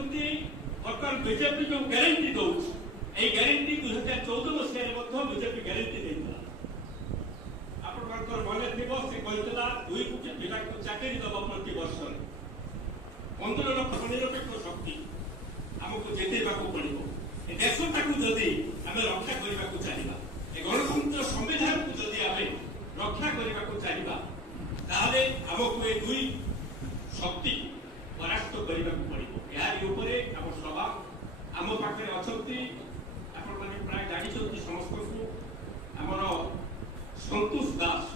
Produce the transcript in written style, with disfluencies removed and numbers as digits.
बर्तमान बीजेपी जो ग्यारंटी दौर ये ग्यारंटी 2014 मसीह बीजेपी ग्यारंटी देता आपंकर मन थी से कहला 2 कोटी चाकरी दबा प्रति वर्ष 15 लाख निरपेक्ष शक्ति आमको जितेबा पड़ो देशटा जदि आम रक्षा करने को चाहिए गणतंत्र संविधान को जदि आम रक्षा करने को चाहिए ताहले आमको ये 2 शक्ति परास्त करने को पड़ो यार आम सभा आम पाखे अच्छा प्राय जानी समस्त को आमर संतोष दास